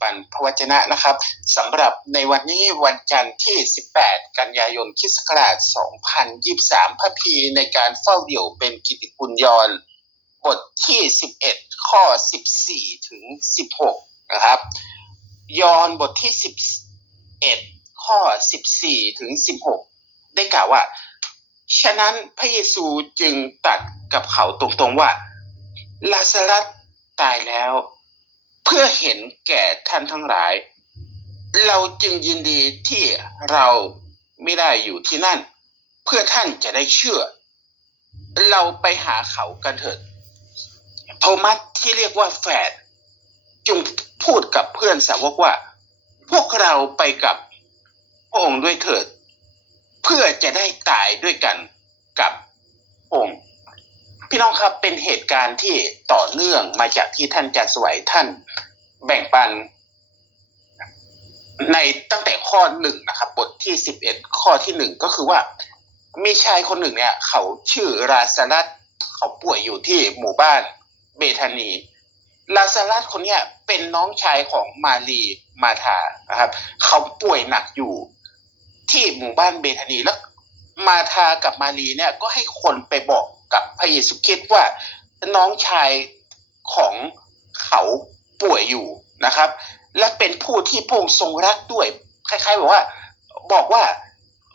ปันพวจนะนะครับสำหรับในวันนี้วันจันทร์ที่ 18 กันยายนคิสต์ศักราช 2023 พระพีในการเฝ้าเดี่ยวเป็นกิตติคุณยอนบทที่ 11 ข้อ 14 ถึง 16 นะครับ ยอนบทที่ 11 ข้อ 14 ถึง 16 ได้กล่าวว่า ฉะนั้นพระเยซูจึงตัดกับเขาตรงๆว่าลาซารัสตายแล้ว พื่อเห็นแก่ท่านทั้งหลาย เราจึงยินดีที่เราไม่ได้อยู่ที่นั่น เพื่อท่านจะได้เชื่อ เราไปหาเขากันเถิด โทมัสที่เรียกว่าแฝดจงพูดกับเพื่อนสาวกว่า พวกเราไปกับพระองค์ด้วยเถิด เพื่อจะได้ตายด้วยกันกับองค์ พี่น้องครับเป็นเหตุการณ์ที่ต่อเนื่องมาจากที่ท่านจัดสวยท่านแบ่งปัน ในตั้งแต่ข้อหนึ่งนะครับ บทที่สิบเอ็ดข้อที่หนึ่งก็คือว่า มีชายคนหนึ่งเนี่ย เขาชื่อราซารัสเขาป่วยอยู่ที่หมู่บ้านเบธานีลาซารัสคนเนี้ยเป็นน้องชายของมารีมาธานะครับ เขาป่วยหนักอยู่ที่หมู่บ้านเบธานีแล้ว มาธากับมารีเนี่ยก็ให้คนไปบอก กับพระเยซูคริสต์ว่าน้องชายของเขาป่วยอยู่นะครับ และเป็นผู้ที่พระองค์ทรงรักด้วยคล้ายๆบอกว่าบอกว่า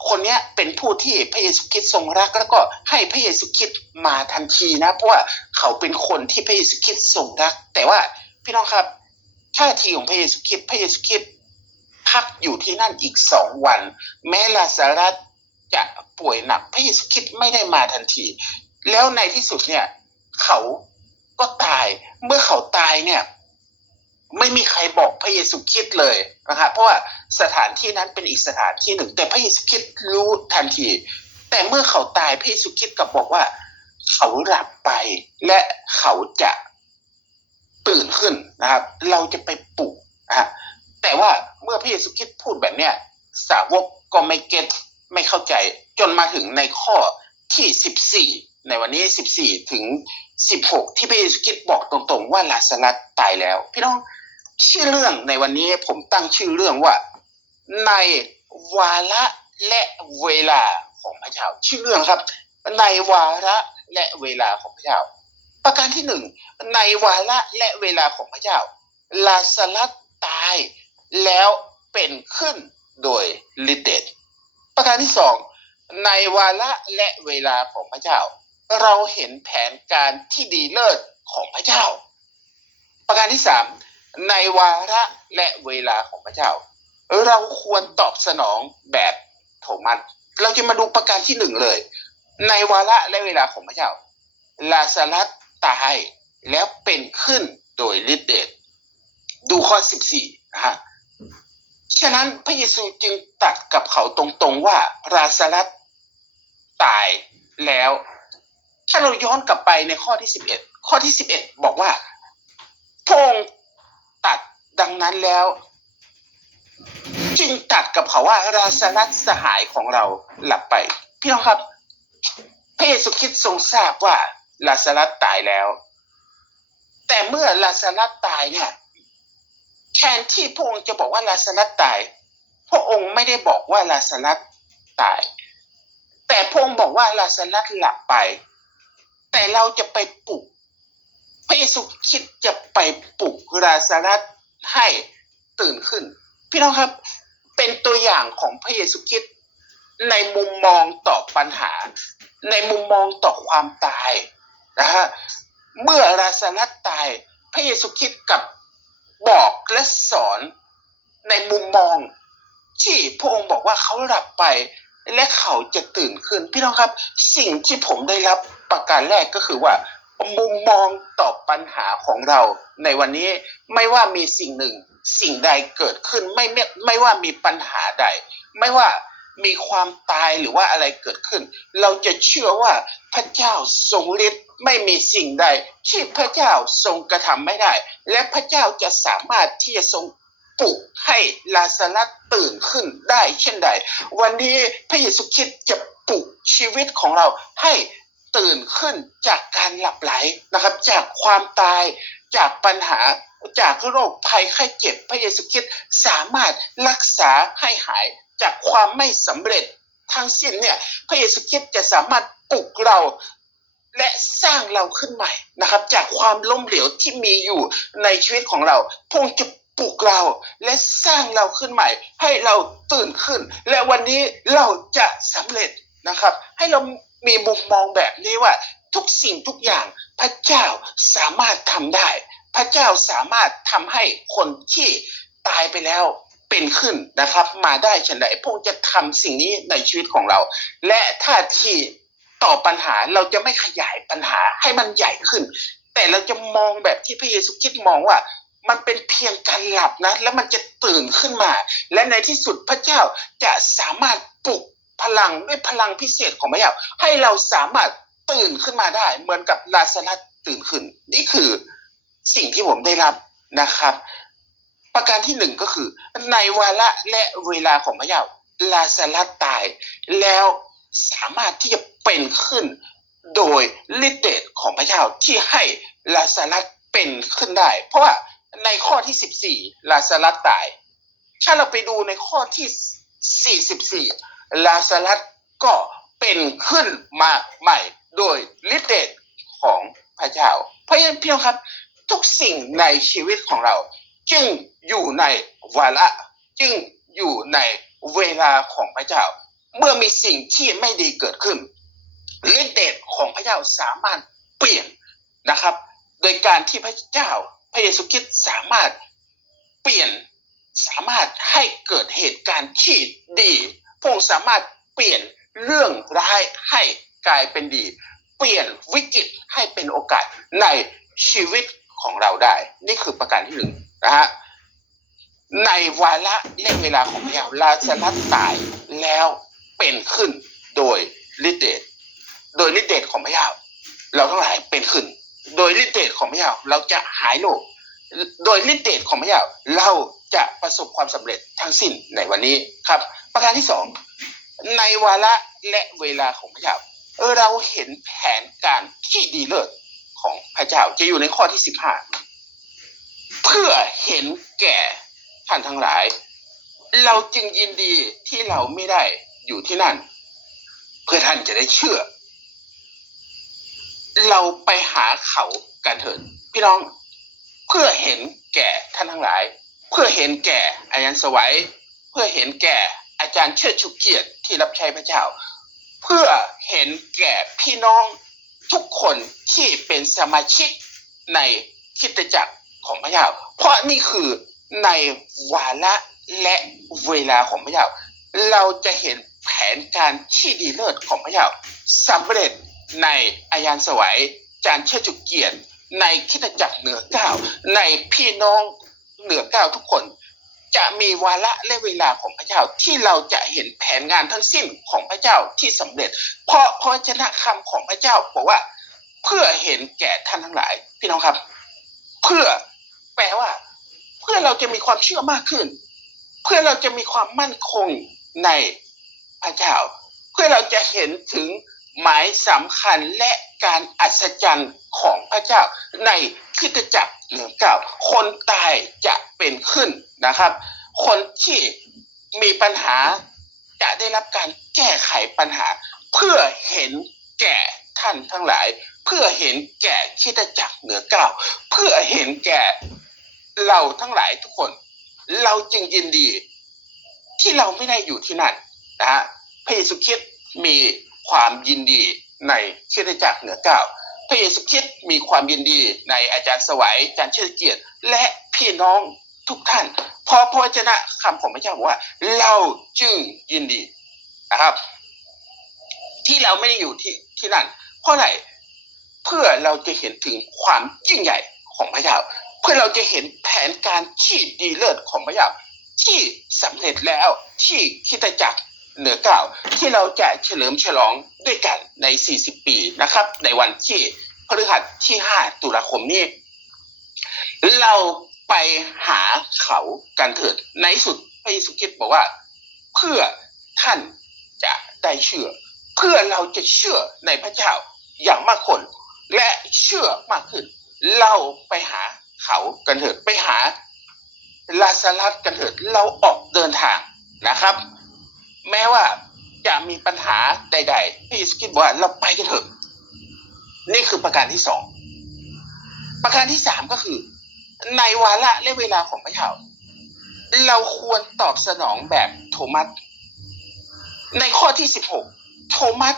คนเนี้ยเป็นผู้ที่พระเยซูคริสต์ทรงรัก แล้วก็ให้พระเยซูคริสต์มาทันทีนะ เพราะว่าเขาเป็นคนที่พระเยซูคริสต์ทรงรัก แต่ว่าพี่น้องครับท่าทีของพระเยซูคริสต์พระเยซูคริสต์พักอยู่ที่นั่นอีกสองวัน แม้ลาซารัสจะป่วยหนักพระเยซูคริสต์ไม่ได้มาทันที แล้วในที่สุดเนี่ย เขาก็ตาย เมื่อเขาตายเนี่ย ไม่มีใครบอกพระเยซูคริสต์เลยนะครับเพราะว่าสถานที่นั้นเป็นอีกสถานที่หนึ่ง แต่พระเยซูคริสต์รู้ทันที แต่เมื่อเขาตายพระเยซูคริสต์กับบอกว่า เขาหลับไปและเขาจะตื่นขึ้นนะครับ เราจะไปปลุกนะฮะแต่ว่าเมื่อพระเยซูคริสต์พูดแบบเนี้ยสาวกก็ไม่เก็ตไม่เข้าใจ จนมาถึงในข้อที่สิบสี่ ในวันนี้สิบสี่ถึงสิบหกที่พระเยซูคริสต์บอกตรงๆ ว่าลาซารัสตายแล้ว พี่น้องชื่อเรื่องในวันนี้ผมตั้งชื่อเรื่องว่า ในวาระและเวลาของพระเจ้า ชื่อเรื่องครับ ในวาระและเวลาของพระเจ้า ประการที่หนึ่งในวาระและเวลาของพระเจ้า ลาซารัสตายแล้วเป็นขึ้นโดยฤทธิ์เดชประการที่สองในวาระและเวลาของพระเจ้า เราเห็นแผนการที่ดีเลิศของพระเจ้า ประการที่สามในวาระและเวลาของพระเจ้า เราควรตอบสนองแบบโทมัสเราจะมาดูประการที่หนึ่งเลย ในวาระและเวลาของพระเจ้า ลาซารัสตายแล้วเป็นขึ้นโดยฤทธิ์เดชดูข้อสิบสี่นะฮะฉะนั้นพระเยซูจึงตัดกับเขาตรงๆว่าลาซารัสตายแล้ว ถ้าเราย้อนกลับไปในข้อที่สิบเอ็ดข้อที่สิบเอ็ดบอกว่าพระองค์ตัดดังนั้นแล้ว จึงตัดกับเขาว่าราสนัสสหายของเราหลับไป พี่น้องครับ พระเยซูคริสต์ทรงทราบว่าลาซารัสตายแล้ว แต่เมื่อลาซารัสตายเนี่ยแทนที่พระองค์จะบอกว่าลาซารัสตาย พระองค์ไม่ได้บอกว่าลาซารัสตาย แต่พระองค์บอกว่าลาซารัสหลับไป แต่เราจะไปปลุกพระเยซูคริดจะไปปลุกราซารัสให้ตื่นขึ้น พี่น้องครับเป็นตัวอย่างของพระเยซูคริดในมุมมองต่อปัญหา ในมุมมองต่อความตายนะฮะเมื่อราซารัสตาย พระเยซูคริดกับบอกและสอนในมุมมอง ที่พระองค์บอกว่าเขาหลับไปและเขาจะตื่นขึ้น พี่น้องครับ สิ่งที่ผมได้รับประการแรกก็คือว่ามุมมองต่อปัญหาของเรา ในวันนี้ไม่ว่ามีสิ่งหนึ่ง สิ่งใดเกิดขึ้นไม่ไม่ไม่ว่ามีปัญหาใด ไม่ว่ามีความตายหรือว่าอะไรเกิดขึ้น เราจะเชื่อว่าพระเจ้าทรงฤทธิ์ไม่มีสิ่งใด ที่พระเจ้าทรงกระทำไม่ได้ และพระเจ้าจะสามารถที่จะทรงปลุกให้ลาซารัสตื่นขึ้นได้เช่นใด วันนี้พระเยซูคริสต์จะปลุกชีวิตของเราให้ ตื่นขึ้นจากการหลับไหลนะครับ จากความตายจากปัญหาจากโรคภัยไข้เจ็บพระเยซูคริสต์สามารถรักษาให้หายจากความไม่สำเร็จทั้งสิ้นเนี่ยพระเยซูคริสต์จะสามารถปลุกเราและสร้างเราขึ้นใหม่นะครับ จากความล้มเหลวที่มีอยู่ในชีวิตของเราพงจะปลุกเราและสร้างเราขึ้นใหม่ ให้เราตื่นขึ้น และวันนี้เราจะสำเร็จนะครับ ให้เรา มีมุมมองแบบนี้ว่าทุกสิ่งทุกอย่างพระเจ้าสามารถทำได้ พระเจ้าสามารถทำให้คนที่ตายไปแล้วเป็นขึ้นนะครับ มาได้ฉันใดพระองจะทำสิ่งนี้ในชีวิตของเรา และท่าทีต่อปัญหาเราจะไม่ขยายปัญหาให้มันใหญ่ขึ้น แต่เราจะมองแบบที่พระเยซูคริสต์มองว่ามันเป็นเพียงการหลับนะ แล้วมันจะตื่นขึ้นมา และในที่สุดพระเจ้าจะสามารถปลุก พลังด้วยพลังพิเศษของพระเจ้าให้เราสามารถตื่นขึ้นมาได้ เหมือนกับลาซารัสตื่นขึ้น นี่คือสิ่งที่ผมได้รับนะครับ ประการที่หนึ่งก็คือ ในวาระและเวลาของพระเจ้าลาซารัสตาย แล้วสามารถที่จะเป็นขึ้น โดยฤทธิ์เดชของพระเจ้าที่ให้ลาซารัสเป็นขึ้นได้ เพราะว่าในข้อที่ 14ลาซารัสตาย ถ้าเราไปดูในข้อที่ 44 ลาซารัสก็เป็นขึ้นมาใหม่โดยฤทธิ์เดชของพระเจ้า เพราะฉะนั้นพี่น้องครับ ทุกสิ่งในชีวิตของเรา จึงอยู่ในวาระจึงอยู่ในเวลาของพระเจ้า เมื่อมีสิ่งที่ไม่ดีเกิดขึ้นฤทธิ์เดชของพระเจ้าสามารถเปลี่ยนนะครับ โดยการที่พระเจ้าพระเยซูคริสต์สามารถเปลี่ยน สามารถให้เกิดเหตุการณ์ที่ดีพระองค์สามารถเปลี่ยนเรื่องร้ายให้กลายเป็นดี เปลี่ยนวิกฤตให้เป็นโอกาสในชีวิตของเราได้ นี่คือประการที่หนึ่งนะฮะในวาระและเวลาของพระเจ้าลาซารัสตายแล้วเป็นขึ้นโดยฤทธิ์เดชโดยฤทธิ์เดชของพระเจ้าเราทั้งหลายเป็นขึ้น โดยฤทธิ์เดชของพระเจ้าเราจะหายโรค โดยฤทธิเดชของพระเจ้าเราจะประสบความสำเร็จทั้งสิ้นในวันนี้ครับ ประการที่สองในวาระและเวลาของพระเจ้าเออเราเห็นแผนการที่ดีเลิศของพระเจ้าจะอยู่ในข้อที่สิบห้าเพื่อเห็นแก่ท่านทั้งหลาย เราจึงยินดีที่เราไม่ได้อยู่ที่นั่น เพื่อท่านจะได้เชื่อ เราไปหาเขากันเถิดพี่น้อง เพื่อเห็นแก่ท่านทั้งหลาย เพื่อเห็นแก่อาจารย์สวัย เพื่อเห็นแก่อาจารย์เชิดชุกเกียรติที่รับใช้พระเจ้า เพื่อเห็นแก่พี่น้องทุกคนที่เป็นสมาชิกในคิดจักรของพระเจ้า เพราะนี่คือในวาระและเวลาของพระเจ้า เราจะเห็นแผนการที่ดีเลิศของพระเจ้าสำเร็จในอาญานสวัยจารย์เชิดจุกเกียรติ ในคิดจักรเหนือเก้าในพี่น้องเหนือเก้าทุกคน จะมีวาระและเวลาของพระเจ้าที่เราจะเห็นแผนงานทั้งสิ้นของพระเจ้าที่สำเร็จ เพราะพระวจนะคำของพระเจ้าบอกว่า เพื่อเห็นแก่ท่านทั้งหลาย พี่น้องครับ เพื่อแปลว่า เพื่อเราจะมีความเชื่อมากขึ้น เพื่อเราจะมีความมั่นคงในพระเจ้า เพื่อเราจะเห็นถึงหมายสำคัญและการอัศจรรย์ ของพระเจ้าในคริสตจักรเหนือเก่าคนตายจะเป็นขึ้นนะครับ คนที่มีปัญหาจะได้รับการแก้ไขปัญหา เพื่อเห็นแก่ท่านทั้งหลาย เพื่อเห็นแก่คริสตจักรเหนือเก่าเพื่อเห็นแก่เราทั้งหลายทุกคน เราจึงยินดี ที่เราไม่ได้อยู่ที่นั่นนะฮะพระเยซูคริสต์มีความยินดีในคริสตจักรเหนือเก้า พระเยซูคริสต์มีความยินดีในอาจารย์สวัยอาจารย์เชิดเกียรติ และพี่น้องทุกท่านพราะพระวจนะคำของพระเจ้าบอกว่า เราจึงยินดีนะครับ ที่เราไม่ได้อยู่ที่ที่นั่น เพราะอะไรเพื่อเราจะเห็นถึงความยิ่งใหญ่ของพระเจ้า เพื่อเราจะเห็นแผนการที่ดีเลิศของพระเจ้าที่สำเร็จแล้วที่คิดจักร เหนือเก่าที่เราจะเฉลิมฉลองด้วยกันใน 40 ปีนะครับ ในวันที่พฤหัสที่ 5 ตุลาคมนี้ เราไปหาเขากันเถิดในสุดพระเยซูคริสต์บอกว่า เพื่อท่านจะได้เชื่อ เพื่อเราจะเชื่อในพระเจ้าอย่างมากคน และเชื่อมากขึ้น เราไปหาเขากันเถิดไปหาลาซารัสกันเถิดเราออกเดินทางนะครับ แม้ว่าจะมีปัญหาใดๆพี่สกิดบอกว่าเราไปกันเถอะ นี่คือประการที่สอง ประการที่สามก็คือ ในวาระและเวลาของพระเจ้าเราควรตอบสนองแบบโทมัส ในข้อที่สิบหกโทมัส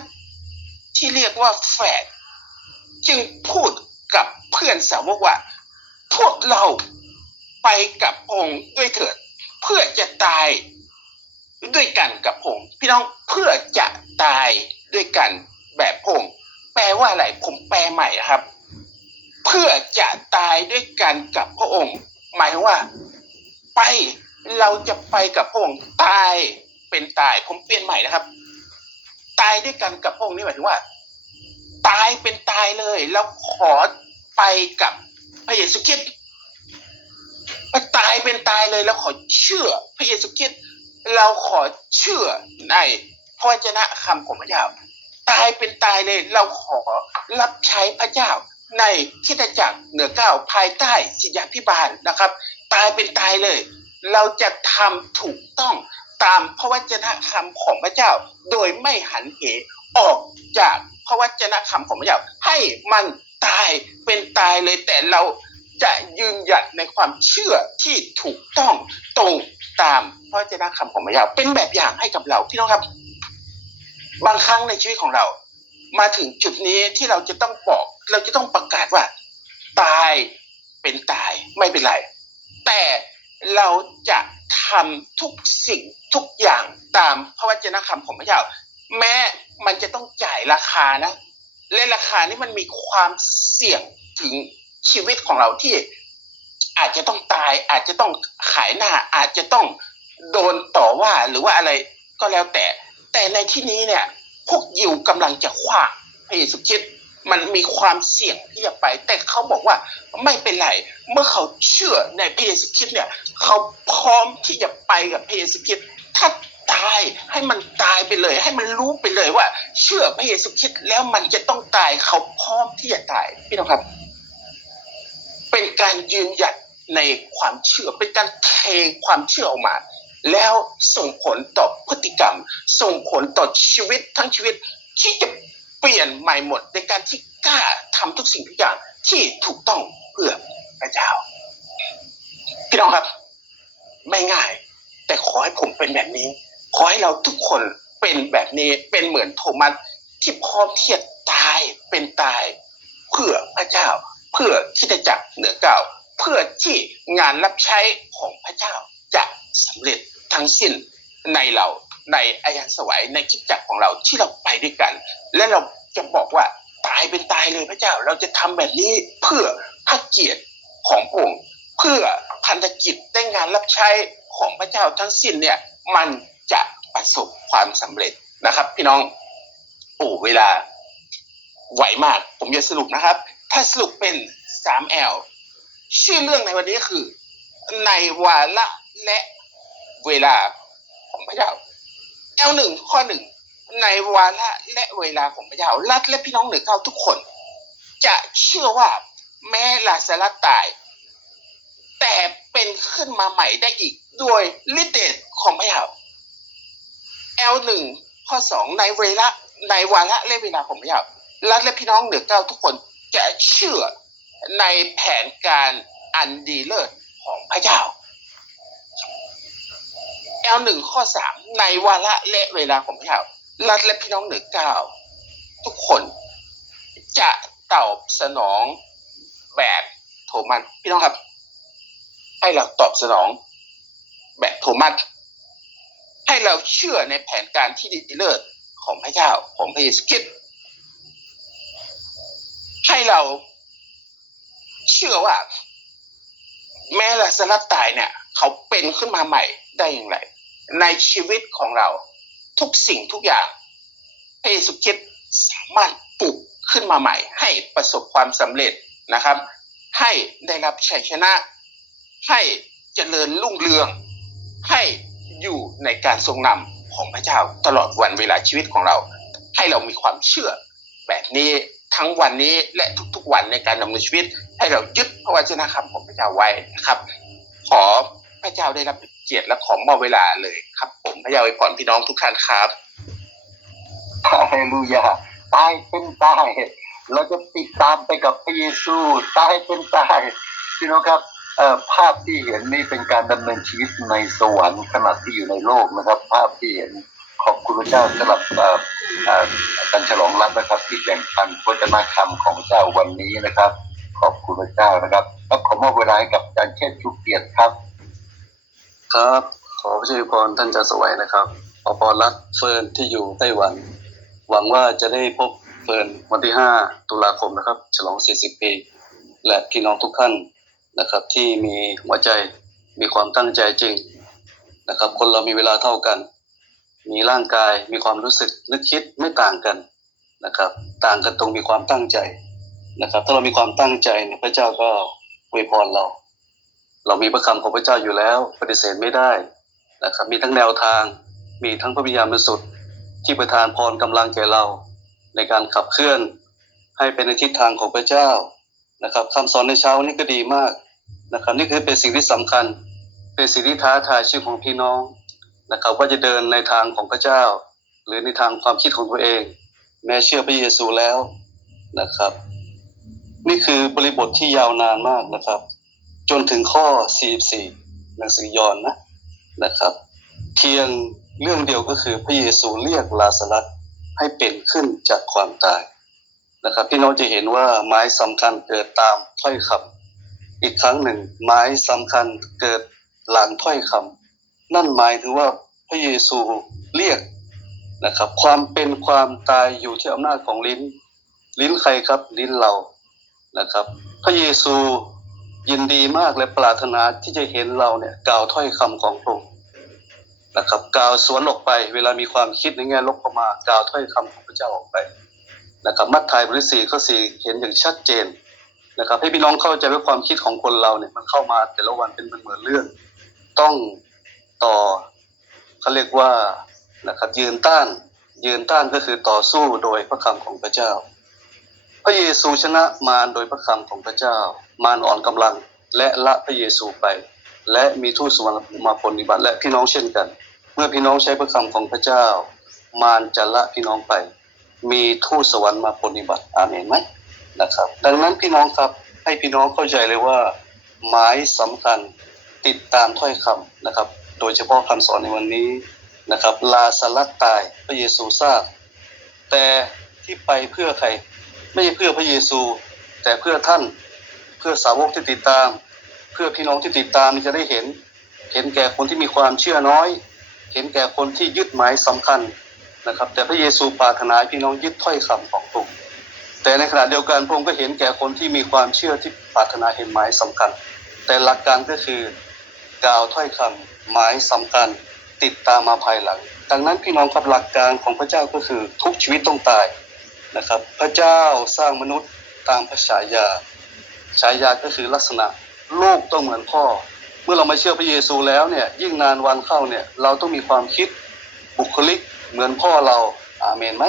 ที่เรียกว่าแฝดจึงพูดกับเพื่อนสาวกว่า พวกเราไปกับองค์ด้วยเถิด เพื่อจะตาย ด้วยกันกับพระองค์พี่น้องเพื่อจะตายด้วยกันแบบพระองค์แปลว่าอะไรผมแปลใหม่ครับ เพื่อจะตายด้วยกันกับพระองค์ หมายว่า ไปเราจะไปกับพระองค์ตายเป็นตายผมเปลี่ยนใหม่นะครับ ตายด้วยกันกับพระองค์นี่หมายถึงว่า ตายเป็นตายเลยแล้วขอไปกับพระเยซูคริสต์ตายเป็นตายเลยแล้วขอเชื่อพระเยซูคริสต์ เราขอเชื่อในพระวจนะคำของพระเจ้า ตายเป็นตายเลยเราขอรับใช้พระเจ้า ในคิดจักรเหนือเก้าภายใต้สิทธาพิบาลนะครับ ตายเป็นตายเลย เราจะทำถูกต้องตามพระวจนะคำของพระเจ้า โดยไม่หันเหออกจากพระวจนะคำของพระเจ้า ให้มันตายเป็นตายเลยแต่เราจะยืนหยัดในความเชื่อที่ถูกต้องตรง ตามพระวจนะคำของพระเจ้าเป็นแบบอย่างให้กับเราพี่น้องครับ บางครั้งในชีวิตของเรา มาถึงจุดนี้ที่เราจะต้องบอก เราจะต้องประกาศว่า ตายเป็นตายไม่เป็นไร แต่เราจะทำทุกสิ่งทุกอย่างตามพระวจนะคำของพระเจ้า แม้มันจะต้องจ่ายราคานะและราคานี้มันมีความเสี่ยงถึงชีวิตของเราที่ อาจจะต้องตาย อาจจะต้องขายหน้า อาจจะต้องโดนต่อว่าหรือว่าอะไรก็แล้วแต่ แต่ในที่นี้เนี่ย พวกยิวกำลังจะขว้างพระเยซูคริสต์มันมีความเสี่ยงที่จะไป แต่เขาบอกว่าไม่เป็นไร เมื่อเขาเชื่อในพระเยซูคริสต์เนี่ยเขาพร้อมที่จะไปกับพระเยซูคริสต์ถ้าตายให้มันตายไปเลย ให้มันรู้ไปเลยว่า เชื่อพระเยซูคริสต์แล้วมันจะต้องตายเขาพร้อมที่จะตายพี่น้องครับ เป็นการยืนหยัด ในความเชื่อเป็นการเทความเชื่อออกมา แล้วส่งผลต่อพฤติกรรม ส่งผลต่อชีวิตทั้งชีวิตที่จะเปลี่ยนใหม่หมดในการที่กล้าทำทุกสิ่งทุกอย่างที่ถูกต้องเพื่อพระเจ้าพี่น้องครับ ไม่ง่าย แต่ขอให้ผมเป็นแบบนี้ ขอให้เราทุกคนเป็นแบบนี้เป็นเหมือนโทมัสที่พร้อมที่จะตายเป็นตาย เพื่อพระเจ้า เพื่อที่จะจักเหนือเก่า เพื่อที่งานรับใช้ของพระเจ้าจะสำเร็จทั้งสิ้นในเราในอายันสวัยในคิดจักรของเราที่เราไปด้วยกัน และเราจะบอกว่าตายเป็นตายเลยพระเจ้า เราจะทำแบบนี้เพื่อพระเกียรติของพระองค์เพื่อพันธกิจได้งานรับใช้ของพระเจ้าทั้งสิ้นเนี่ยมันจะประสบความสำเร็จนะครับ พี่น้องโอ้เวลาไหวมาก ผมจะสรุปนะครับ ถ้าสรุปเป็น 3L ชื่อเรื่องในวันนี้คือ ในวาระและเวลาของพระเจ้า L หนึ่งข้อหนึ่งในวาระและเวลาของพระเจ้า รัฐและพี่น้องเหนือเก้าทุกคน จะเชื่อว่าแม้ลาซารัสตาย แต่เป็นขึ้นมาใหม่ได้อีกด้วยฤทธิ์เดชของพระเจ้า L หนึ่งข้อสองในเวลาในวาระและเวลาของพระเจ้ารัฐและพี่น้องเหนือเก้าทุกคนจะเชื่อ ในแผนการอันดีเลิศของพระเจ้า L หนึ่งข้อสามในวาระและเวลาของพระเจ้า รัฐและพี่น้องเหนือเก้าทุกคนจะตอบสนองแบบโทมัสพี่น้องครับ ให้เราตอบสนองแบบโทมัสให้เราเชื่อในแผนการที่ดีเลิศของพระเจ้าของพระเยซูคริสต์ให้เรา เชื่อว่า แม้ลาซารัสตายเนี่ย เขาเป็นขึ้นมาใหม่ได้อย่างไร ในชีวิตของเรา ทุกสิ่งทุกอย่างพระเยซูคริสต์สามารถปลุกขึ้นมาใหม่ ให้ประสบความสำเร็จนะครับ ให้ได้รับชัยชนะ ให้เจริญรุ่งเรือง ให้อยู่ในการทรงนำของพระเจ้าตลอดวันเวลาชีวิตของเรา ให้เรามีความเชื่อแบบนี้ ทั้งวันนี้และทุกๆวันในการดำเนินชีวิต ให้เรายึดพระวจนะคำของพระเจ้าไว้นะครับ ขอพระเจ้าได้รับเกียรติและขอมอบเวลาเลยครับ ผมพระเจ้าอวยพรพี่น้องทุกท่านครับฮาเลลูยาตายเป็นตายเราจะติดตามไปกับพระเยซูตายเป็นตายพี่น้องครับเอ่อภาพที่เห็นนี่เป็นการดำเนินชีวิตในสวรรค์ขณะที่อยู่ในโลกนะครับ ภาพที่เห็น ขอบคุณพระเจ้าสำหรับการฉลองรัฐนะครับ ที่แบ่งปันพระจ้าคำของพระเจ้าวันนี้นะครับ ขอบคุณพระเจ้านะครับแล้วขอมอบเวลาให้กับอาจารย์เชษชุกเกียรติครับ ครับ ขอพระเจ้าพรท่านจะสวัยนะครับขอพรรักเฟิร์นที่อยู่ไต้หวัน หวังว่าจะได้พบเฟิร์นวันที่ 5 ตุลาคมนะครับ ฉลอง 40 ปี และพี่น้องทุกท่านนะครับ ที่มีหัวใจมีความตั้งใจจริงนะครับ คนเรามีเวลาเท่ากัน มีร่างกายมีความรู้สึกนึกคิดไม่ต่างกันนะครับ ต่างกันตรงมีความตั้งใจนะครับ ถ้าเรามีความตั้งใจเนี่ยพระเจ้าก็อวยพรเรา เรามีพระคำของพระเจ้าอยู่แล้วปฏิเสธไม่ได้นะครับ มีทั้งแนวทาง มีทั้งพระวิญญาณบริสุทธิ์ที่ประทานพรกำลังแก่เรา ในการขับเคลื่อนให้เป็นในทิศทางของพระเจ้านะครับคำสอนในเช้านี้ก็ดีมากนะครับ นี่คือเป็นสิ่งที่สำคัญ เป็นสิ่งที่ท้าทายชีวิตของพี่น้อง นะครับว่าจะเดินในทางของพระเจ้า หรือในทางความคิดของตัวเอง แม้เชื่อพระเยซูแล้วนะครับ นี่คือบริบทที่ยาวนานมากนะครับ จนถึงข้อ 44 หนังสือยอห์นนะนะครับ เพียงเรื่องเดียวก็คือพระเยซูเรียกลาสลัสให้เป็นขึ้นจากความตายนะครับ พี่น้องจะเห็นว่าไม้สำคัญเกิดตามถ้อยคำอีกครั้งหนึ่งไม้สำคัญเกิดหลังถ้อยคำ นั่นหมายถึงว่าพระเยซูเรียกนะครับ ความเป็นความตายอยู่ที่อำนาจของลิ้น ลิ้นใครครับ ลิ้นเรานะครับ พระเยซูยินดีมากและปรารถนาที่จะเห็นเราเนี่ยกล่าวถ้อยคำของพระองค์นะครับกล่าวสวนออกไป เวลามีความคิดในแง่ลบเข้ามากล่าวถ้อยคำของพระเจ้าออกไปนะครับมัทธิวบทที่สี่ข้อสี่เห็นอย่างชัดเจนนะครับ ให้พี่น้องเข้าใจว่าความคิดของคนเราเนี่ยมันเข้ามาแต่ละวันเป็นเหมือนเรื่อง ต้อง ต่อเขาเรียกว่านะครับยืนต้าน ยืนต้านก็คือต่อสู้โดยพระคำของพระเจ้า พระเยซูชนะมารโดยพระคำของพระเจ้า มารอ่อนกำลังและละพระเยซูไป และมีทูตสวรรค์มาปฏิบัติและพี่น้องเช่นกัน เมื่อพี่น้องใช้พระคำของพระเจ้า มารจะละพี่น้องไป มีทูตสวรรค์มาปฏิบัติอาเมนไหมนะครับ ดังนั้นพี่น้องครับให้พี่น้องเข้าใจเลยว่า หมายสำคัญติดตามถ้อยคำนะครับ โดยเฉพาะคำสอนในวันนี้นะครับ ลาสลัดตายพระเยซูทราบ แต่ที่ไปเพื่อใคร ไม่ใช่เพื่อพระเยซู แต่เพื่อท่านเพื่อสาวกที่ติดตาม เพื่อพี่น้องที่ติดตามจะได้เห็น เห็นแก่คนที่มีความเชื่อน้อย เห็นแก่คนที่ยึดหมายสำคัญนะครับ แต่พระเยซูปรารถนาพี่น้องยึดถ้อยคำของพระองค์แต่ในขณะเดียวกันพระองค์ก็เห็นแก่คนที่มีความเชื่อที่ปรารถนาเห็นหมายสำคัญ แต่หลักการก็คือ กล่าวถ้อยคำหมายสำคัญติดตามมาภายหลัง ดังนั้นพี่น้องครับหลักการของพระเจ้าก็คือทุกชีวิตต้องตายนะครับ พระเจ้าสร้างมนุษย์ตามพระฉายา ฉายาก็คือลักษณะลูกต้องเหมือนพ่อ เมื่อเรามาเชื่อพระเยซูแล้วเนี่ยยิ่งนานวันเข้าเนี่ยเราต้องมีความคิดบุคลิกเหมือนพ่อเราอาเมนไหม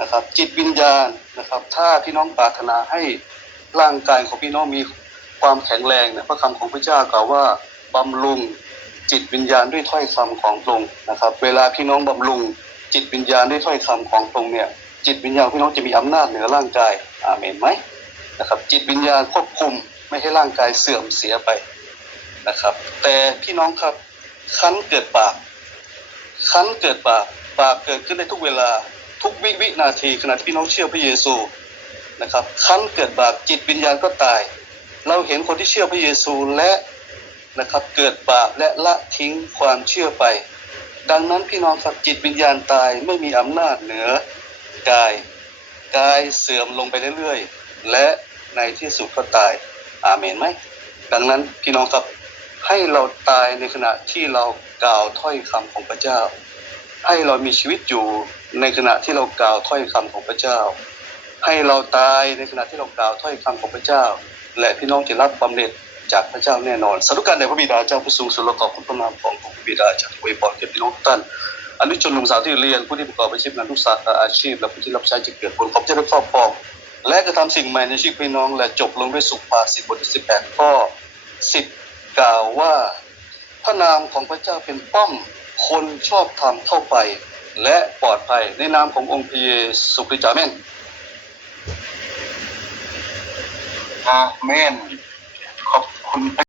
นะครับจิตวิญญาณนะครับถ้าพี่น้องปรารถนาให้ร่างกายของพี่น้องมีความแข็งแรงเนี่ยพระคำของพระเจ้ากล่าวว่า บำรุงจิตวิญญาณด้วยถ้อยคำของพรงนะครับ เวลาพี่น้องบำรุงจิตวิญญาณด้วยถ้อยคำของพรงเนี่ย จิตวิญญาณพี่น้องจะมีอำนาจเหนือร่างกายอาเมนไหมนะครับ จิตวิญญาณควบคุมไม่ให้ร่างกายเสื่อมเสียไปนะครับ แต่พี่น้องครับคันเกิดบาปคันเกิดบาปบาปเกิดขึ้นได้ทุกเวลาทุกวิวินาทีขณะที่พี่น้องเชื่อพระเยซูนะครับคันเกิดบาปจิตวิญญาณก็ตาย เราเห็นคนที่เชื่อพระเยซูและ นะครับ เกิดบาปและละทิ้งความเชื่อไป ดังนั้นพี่น้องครับจิตวิญญาณตายไม่มีอำนาจเหนือกาย กายเสื่อมลงไปเรื่อยๆ และในที่สุดก็ตาย อาเมนไหม ดังนั้นพี่น้องครับให้เราตายในขณะที่เรากล่าวถ้อยคำของพระเจ้า ให้เรามีชีวิตอยู่ในขณะที่เรากล่าวถ้อยคำของพระเจ้า ให้เราตายในขณะที่เรากล่าวถ้อยคำของพระเจ้า และพี่น้องจะรับบำเหน็จ จากพระเจ้าแน่นอนสรุปการในพระบิดาเจ้าผู้สูงสุดประกอบคุณพระนามของพระบิดาจากอวยพรแก่พี่น้องท่านอนุชนหนุ่มสาวที่เรียนผู้ที่ประกอบอาชีพงานทุกสาขาอาชีพ และผู้ที่รับใช้จะเกิดผลขอบเจ้าและครอบครองและกระทำสิ่งใหม่ในชีวิตพี่น้อง และจบลงด้วยสุภาษิตบทที่18ข้อ10 กล่าวว่า พระนามของพระเจ้าเป็นป้อมคนชอบทำเข้าไป และปลอดภัยในนามขององค์พระเยซูคริสต์อาเมนอาเมนขอบ con